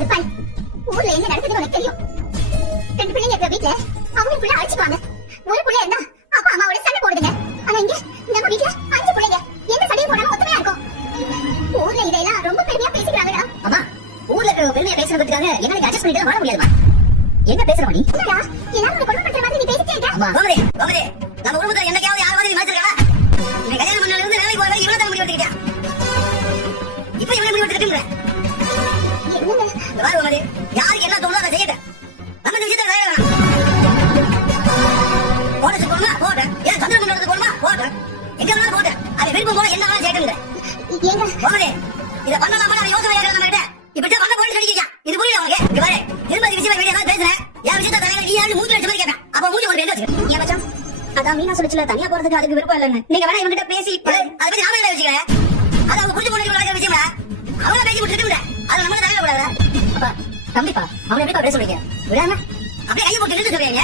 ஊர்ல என்ன நடக்குது உனக்கு தெரியும். 2 பிள்ளைங்க இருக்கிற வீட்டுல அவங்களுக்குள்ள அழைச்சுக்குவாங்க. ஒரு பிள்ளை இருந்தா அப்பா அம்மாவோட சண்டை போடுதுங்க. ஆனா இங்க நம்ம வீட்டுல 5 பிள்ளைங்க எந்த சண்டையும் போடாம ஒத்துமையா இருக்கும். ஊர்ல இதெல்லாம் ரொம்ப பெருமையா பேசிக்கிறாங்கடா. அம்மா ஊர்ல இருக்கிற பெருமையா பேசுறதுக்காக என்னால அட்ஜஸ்ட் பண்ணிட்டு வாழ முடியாதுமா. என்ன பேசுற நீ? என்னடா எல்லாரும் உன்னை கொடுமைப்படுத்துற மாதிரி நீ பேசிட்டே இருக்க. அம்மா கோமதி கோமதி நம்ம குடும்பத்துல என்னைக்காவது யாராவது மதிச்சிருக்கா? நீ கல்யாணம் பண்ணல இருந்து வேலைக்கு போற இவள தான் முடிவு எடுத்துக்கிட்டியா? இப்போ இவள முடிவு எடுத்துக்கிட்டீங்க. என்னங்க கோமதி யாருக்கு என்ன தோணுதோ அதை செய்யட்டும். நம்ம இந்த விஷயத்தை வேற வேணாம். போடச்சு போடுமா போட. ஏன் சந்திரன் கொண்டு போடுமா போட. எங்க வேணாலும் போட. அது விருப்பம் போல என்ன வேணாலும் செய்யட்டுங்க. ஏங்க கோமதி இத பண்ணலாமா நான் யோசனை கேக்குறேன் நம்ம கிட்ட. இப்படி பண்ண போய் சொல்லிக்கியா? இது புரியல உனக்கு? இங்க பாரு திரும்ப விஷயமா வீடியோ நான் பேசுறேன். என் விஷயத்தை தலையில நீ யாரு மூஞ்சி வச்ச மாதிரி கேட்பேன். அப்ப மூஞ்சி ஒரு பேர் வச்சுக்க. ஏன் மச்சான்? அதான் மீனா சொல்லுச்சுல தனியா போறதுக்கு அதுக்கு விருப்பம் இல்லன்னு. நீங்க வேணா இவங்க கிட்ட பேசி அதை பத்தி நாம என்ன வச்சுக்கிறேன். அது அவங்க புடிச்சு போனதுக்கு நடக்கிற விஷயம்டா. அவளை பேசி முடிச்சுட்டு அது நம்ம தலையில கூடாது. அப்பா கண்டிப்பா அவனை எப்படி பேச சொல்றீங்க? விடாம அப்படியே கையை போட்டு நிறுத்த சொல்றீங்க.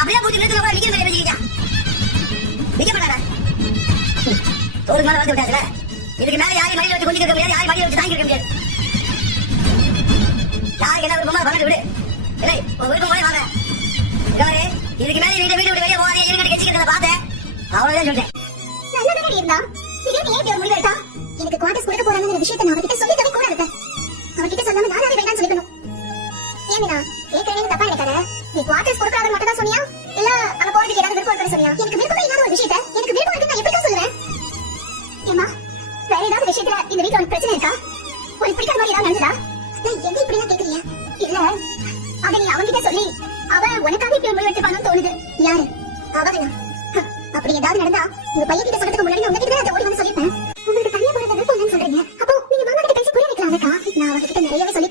அப்படியே போட்டு நிறுத்தின கூட நிக்கிற மாதிரி வச்சுக்கியா? நிக்க பண்ணாரா? தோளுக்கு மேல வந்து விட்டாச்சுல. இதுக்கு மேல யாரையும் மடியில வச்சு கொஞ்சிக்க முடியாது. யாரையும் மடியில வச்சு தாங்கி இருக்க முடியாது. யாருக்கு என்ன விருப்பமா பண்ணிட்டு விடு. இல்லை உங்க விருப்பம் போய் வாங்க. இதுக்கு மேல வீட்டை வீட்டு வெளியே போகாதே. எனக்கு கட்சிக்கிறத பார்த்தேன். அவ்வளவுதான் சொல்றேன். நல்லதானே இருந்தா திடீர்னு ஏன் இப்படி ஒரு முடிவு எடுத்தா? எனக்கு குவார்டர்ஸ் கொடுக்க போறாங்கன்ற விஷயத்தை நான் அவர்கிட்ட சொல்லிட்டவே கூடாது. அவர்கிட்ட சொல்லாம நானாவே வேண்டாம்னு சொல்லிக்கணும். ஏன்னா கேட்கறேன்னு தப்பா நினைக்காத. நீ குவார்டர்ஸ் கொடுக்கறாங்க மட்டும் தான் சொன்னியா? இல்ல அங்க போறதுக்கு ஏதாவது விருப்பம் இருக்குன்னு சொன்னியா? எனக்கு விருப்பம் இல்லாத ஒரு விஷயத்தை எனக்கு விருப்பம் இருக்குன்னு நான் எப்படி சொல்லுவேன்? ஏமா வேற ஏதாவது விஷயத்துல இந்த வீட்டுல ஒரு பிரச்சனை இருக்கா? ஒரு பிடிக்காத மாதிரி ஏதாவது நடந்ததா? எங்க இப்படி எல்லாம் கேக்குறீங்க? இல்ல அத நீ அவங்கிட்ட சொல்லி அவ உனக்காக இப்படி முடிவு எடுத்துப்பான்னு தோணுது. யாரு அவனா? அப்படி ஏதாவது நடந்தா உங்க பையன் கிட்ட சொல்றதுக்கு முன்னாடி உங்ககிட்ட தான் ஓடி வந்து சொல்லிருப்பேன். உங்களுக்கு தனியா போறது விருப்பம் இல்லைன்னு சொல்றீங்க. அப்போ நீங்க மாமா கிட்ட பேசி புரிய வைக்கலாம்க்கா. நான் அவகிட்ட நிறையவே சொல்லி